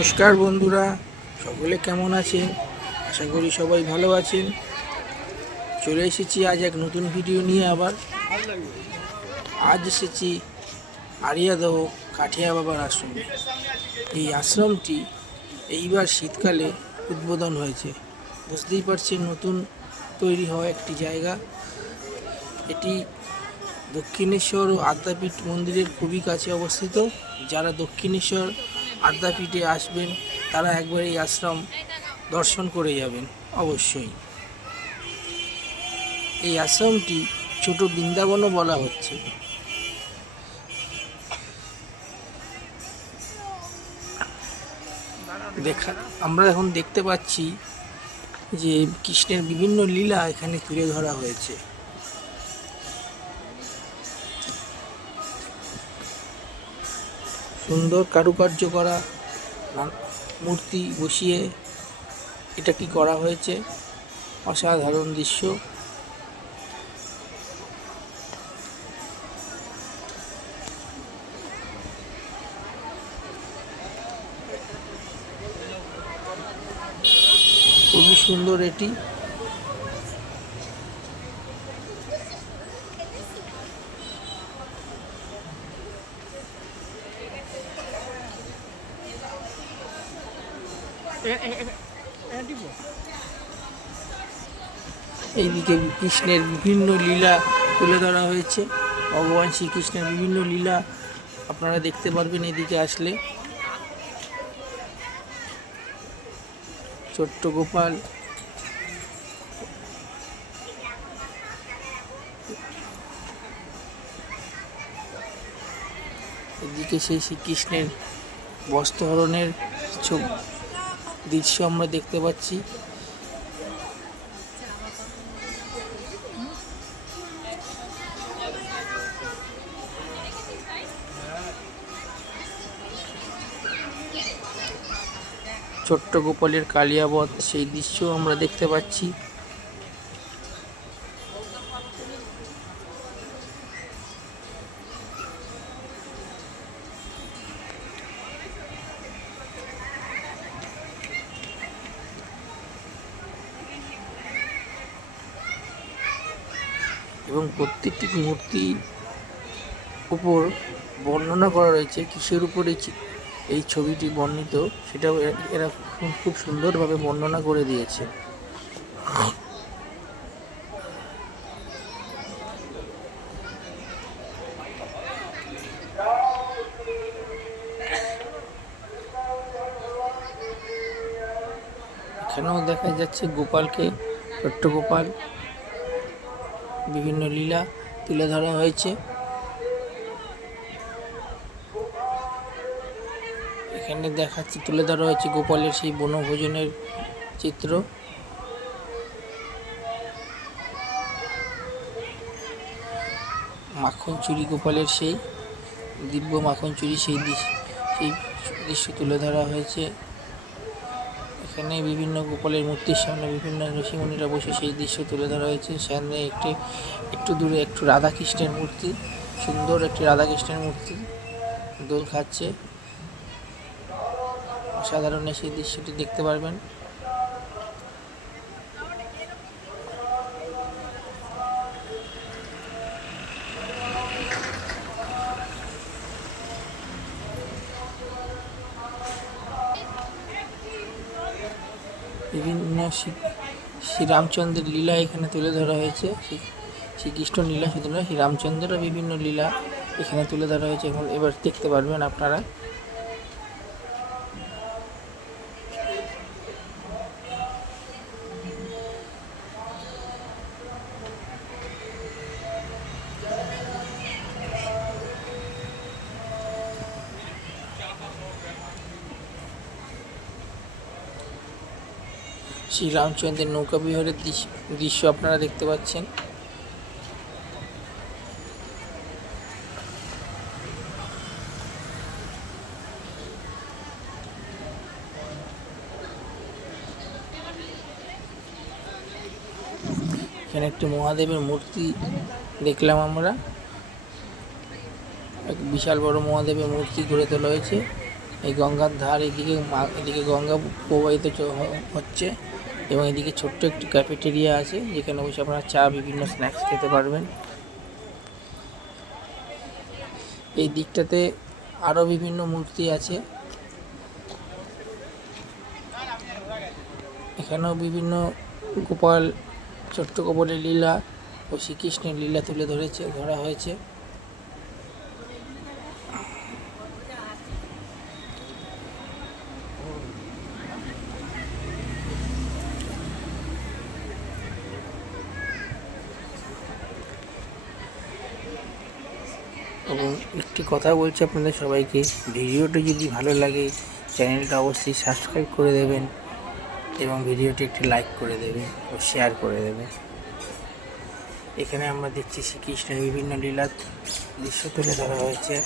নমস্কার বন্ধুরা, সকলে কেমন আছেন? আশা করি সবাই ভালো আছেন। চলে এসেছি আজ এক নতুন ভিডিও নিয়ে। আজ এসেছি আরিয়াদহ কাঠিয়া বাবার আশ্রমে। এই আশ্রমটি এইবার শীতকালে উদ্বোধন হয়েছে। বুঝতেই পারছেন, নতুন তৈরি হওয়া একটি জায়গা। এটি দক্ষিণেশ্বর ও আদ্যাপীঠ মন্দিরের খুবই কাছে অবস্থিত। যারা দক্ষিণেশ্বর আদ্যাপীঠে আসবেন তারা একবার এই আশ্রম দর্শন করে যাবেন অবশ্যই। এই আশ্রমটি ছোট বৃন্দাবনও বলা হচ্ছে। আমরা এখন দেখতে পাচ্ছি যে কৃষ্ণের বিভিন্ন লীলা এখানে তুলে ধরা হয়েছে। সুন্দর কারুকার্য করা মূর্তি বসিয়ে এটা কি করা হয়েছে, অসাধারণ দৃশ্য। খুবই সুন্দর এটি। এইদিকে কৃষ্ণের বিভিন্ন লীলা তুলে ধরা হয়েছে। ভগবান শ্রীকৃষ্ণের বিভিন্ন লীলা আপনারা দেখতে পারবেন এদিকে আসলে। ছোট্ট গোপাল, এদিকে সেই শ্রীকৃষ্ণের বস্ত্রহরণের দৃশ্য আমরা দেখতে পাচ্ছি। ছোট্ট গোপালের কালিয়াবধ সেই দৃশ্য আমরা দেখতে পাচ্ছি। এবং প্রত্যেকটি মূর্তির উপর বর্ণনা করা রয়েছে কিসের উপর এই ছবিটি বর্ণিত, সেটাও এরা খুব সুন্দরভাবে বর্ণনা করে দিয়েছে। এখানেও দেখা যাচ্ছে গোপালকে, ছোট্ট গোপাল, বিভিন্ন লীলা তুলে ধরা হয়েছে। এখানে তুলে ধরা হয়েছে গোপালের সেই বনভোজনের চিত্র। মাখন চুরি, গোপালের সেই দিব্য মাখন চুরি, সেই দৃশ্য তুলে ধরা হয়েছে। এখানে বিভিন্ন গোপালের মূর্তির সামনে বিভিন্ন ঋষিমুনিরা বসে সেই দৃশ্য তুলে ধরা হয়েছে। সামনে একটু দূরে একটু রাধাকৃষ্ণের মূর্তি, সুন্দর একটি রাধাকৃষ্ণের মূর্তি দোল খাচ্ছে। অসাধারণ সেই দৃশ্যটি দেখতে পারবেন। বিভিন্ন শ্রীরামচন্দ্রের লীলা এখানে তুলে ধরা হয়েছে। শ্রীকৃষ্ণ লীলা শুধু নয়, শ্রীরামচন্দ্রেরও বিভিন্ন লীলা এখানে তুলে ধরা হয়েছে। এবার দেখতে পারবেন আপনারা। শ্রীরামচন্দ্রের নৌকা বিহারের দৃশ্য আপনারা দেখতে পাচ্ছেন। এখানে একটি মহাদেবের মূর্তি দেখলাম আমরা। এক বিশাল বড় মহাদেবের মূর্তি গড়ে তোলা হয়েছে। এই গঙ্গার ধার, এদিকে গঙ্গা প্রবাহিত হচ্ছে এবং এদিকে ছোট্ট একটি ক্যাফেটেরিয়া আছে যেখানে বসে আপনারা চা, বিভিন্ন স্ন্যাক্স খেতে পারবেন। এই দিকটাতে আরও বিভিন্ন মূর্তি আছে, এখানেও বিভিন্ন গোপাল, ছোট্ট গোপালের লীলা ও শ্রীকৃষ্ণের লীলা তুলে ধরা হয়েছে। এবং একটি কথা বলছি আপনাদের সবাইকে, ভিডিওটি যদি ভালো লাগে চ্যানেলটা অবশ্যই সাবস্ক্রাইব করে দেবেন এবং ভিডিওটি একটি লাইক করে দেবেন ও শেয়ার করে দেবেন। এখানে আমরা দেখছি শ্রীকৃষ্ণের বিভিন্ন লীলার দৃশ্য তুলে ধরা হয়েছে।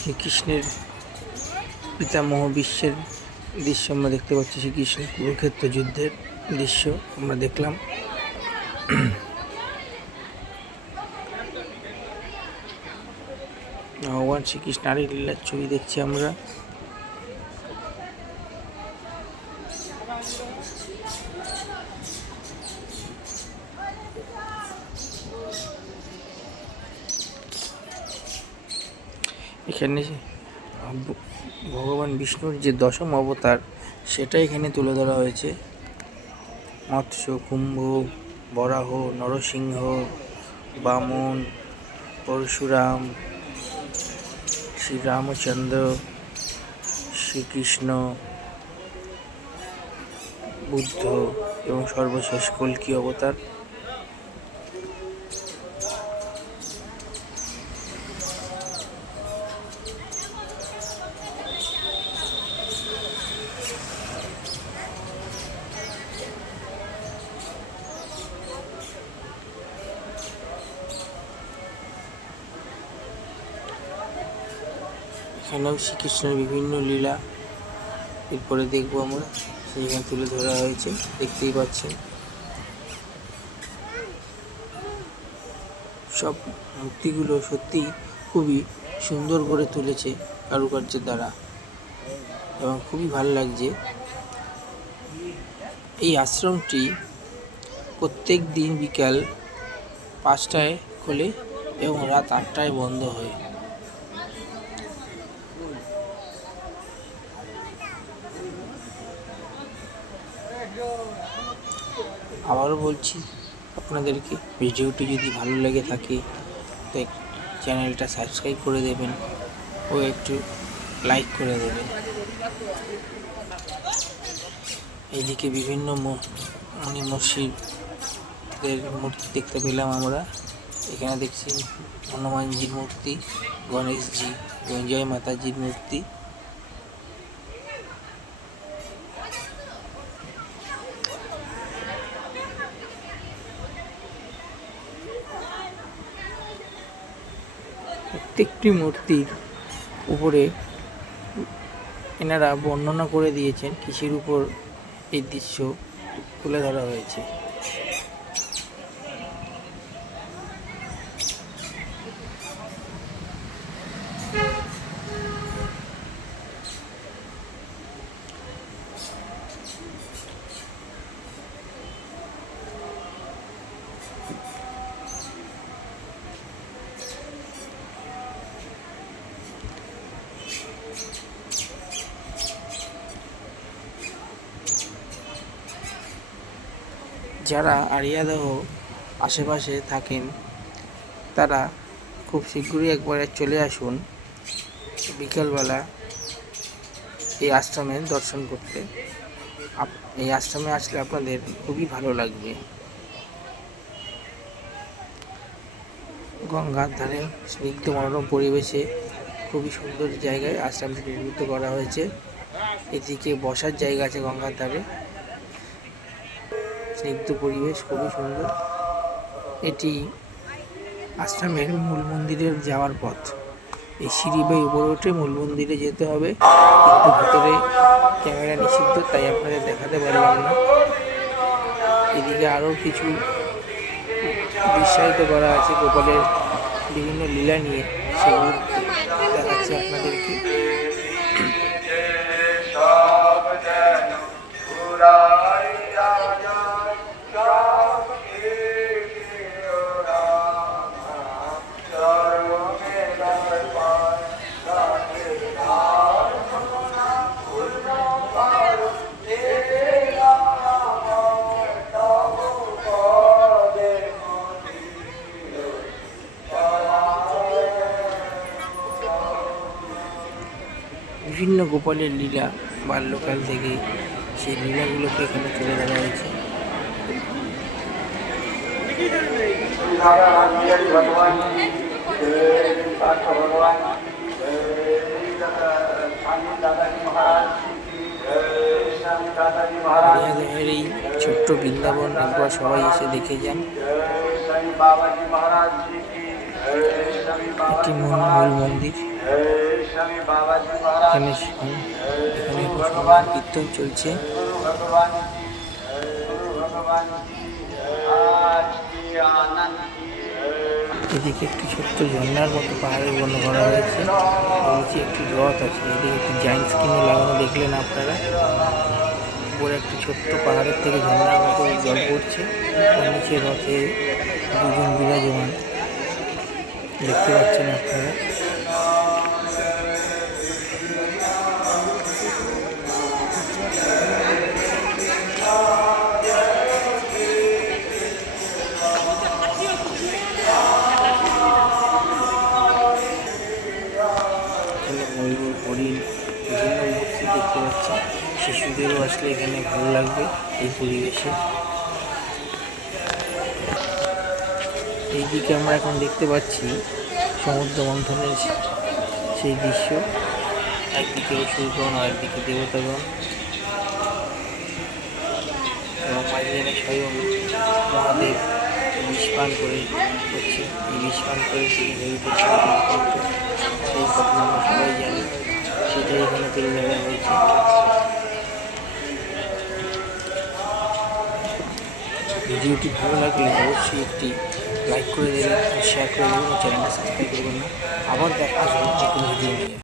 শ্রীকৃষ্ণের পিতামহ বিশ্বের দৃশ্য আমরা দেখতে পাচ্ছি, শ্রীকৃষ্ণের কুরুক্ষেত্র যুদ্ধের দৃশ্য আমরা দেখলাম। ভগবান শ্রীকৃষ্ণ আরেক লীলার ছবি দেখছি আমরা। এখানে ভগবান বিষ্ণুর যে দশম অবতার সেটা এখানে তুলে ধরা হয়েছে। মৎস্য, কুম্ভ, বরাহ, নরসিংহ, বামন, পরশুরাম, শ্রীরামচন্দ্র, শ্রীকৃষ্ণ, বুদ্ধ এবং সর্বশেষ কল্কি অবতার। এখানেও শ্রীকৃষ্ণের বিভিন্ন লীলা এরপরে দেখবো আমরা, সেখানে তুলে ধরা হয়েছে, দেখতেই পাচ্ছেন। সব মূর্তিগুলো সত্যি খুবই সুন্দর করে তুলেছে কারুকার্যের দ্বারা এবং খুবই ভালো লাগছে। এই আশ্রমটি প্রত্যেক দিন বিকাল 5টায় খোলে এবং রাত 8টায় বন্ধ হয়। আবারও বলছি আপনাদেরকে, ভিডিওটি যদি ভালো লেগে থাকে তো চ্যানেলটা সাবস্ক্রাইব করে দেবেন ও একটু লাইক করে দেবেন। এইদিকে বিভিন্ন মসজিদের মূর্তি দেখতে পেলাম আমরা। এখানে দেখছি হনুমানজির মূর্তি, গণেশজি এবং জয় মাতাজির মূর্তি। প্রত্যেকটি মূর্তির উপরে এনারা বর্ণনা করে দিয়েছেন কিসের উপর এই দৃশ্য তুলে ধরা হয়েছে। যারা আড়িয়াদহ আশেপাশে থাকেন তারা খুব শীঘ্রই একবার চলে আসুন বিকালবেলা এই আশ্রমের দর্শন করতে। এই আশ্রমে আসলে আপনাদের খুবই ভালো লাগবে। গঙ্গার ধারে স্নিগ্ধ মনোরম পরিবেশে খুবই সুন্দর জায়গায় আশ্রমটি নির্মিত করা হয়েছে। এদিকে বসার জায়গা আছে গঙ্গার ধারে, স্নিগ্ধ পরিবেশ খুবই সুন্দর। এটি আশ্রমের মূল মন্দিরের যাওয়ার পথ। এই সিঁড়ি বেয়ে উপরে উঠে মূল মন্দিরে যেতে হবে, কিন্তু ভিতরে ক্যামেরা নিষিদ্ধ, তাই আপনাদের দেখাতে পারলাম না। এদিকে আরও কিছু দৃশ্যায়িত করা আছে গোপালের বিভিন্ন লীলা নিয়ে, সেগুলো দেখাচ্ছি আপনাদেরকে। বিভিন্ন গোপালের লীলা বাল্যকাল থেকে, সেই লীলাগুলোকে এখানে তুলে ধরা হয়েছে। হরিয়াদহের এই ছোট্ট বৃন্দাবন একবার সবাই এসে দেখে যান। একটি মূল মন্দির, এখানে কীর্তন চলছে। এদিকে একটি ছোট্ট ঝর্ণার মতো পাহাড়ের বর্ণনা করা হয়েছে, নিচে একটি রথ আছে, এদিকে একটি জায়েন্ট স্ক্রিনে লাগানো দেখলেন আপনারা। উপরে একটি ছোট্ট পাহাড়ের থেকে ঝর্ণার মতো জল পড়ছে, আর নিচে রথে দুজন বিরাজমান দেখতে পাচ্ছেন আপনারা। ময়ূর, হরিণ, বিভিন্ন মূর্তি দেখতে পাচ্ছি। শিশুদেরও আসলে এখানে ভালো লাগবে এই পরিবেশে। এইদিকে আমরা এখন দেখতে পাচ্ছি সমুদ্র মন্থনের সেই দৃশ্য। একদিকে অসুরগণ আর একদিকে দেবতাগণ, এবং মাঝখানে স্বয়ং মহাদেব বিষ পান করে করছে। এই বিষ পান করে তিনি মেডিটেশন করছে, সেই ঘটনা আমরা সবাই জানি, সেটাই এখানে তুলে ধরা হয়েছে। ভিডিওটি ভালো লাগলে অবশ্যই একটি লাইক করে দেবেন, শেয়ার করে দেবেন, চ্যানেলটা সাবস্ক্রাইব করবেন না। আবার দেখা আসবে নতুন ভিডিও নিয়ে।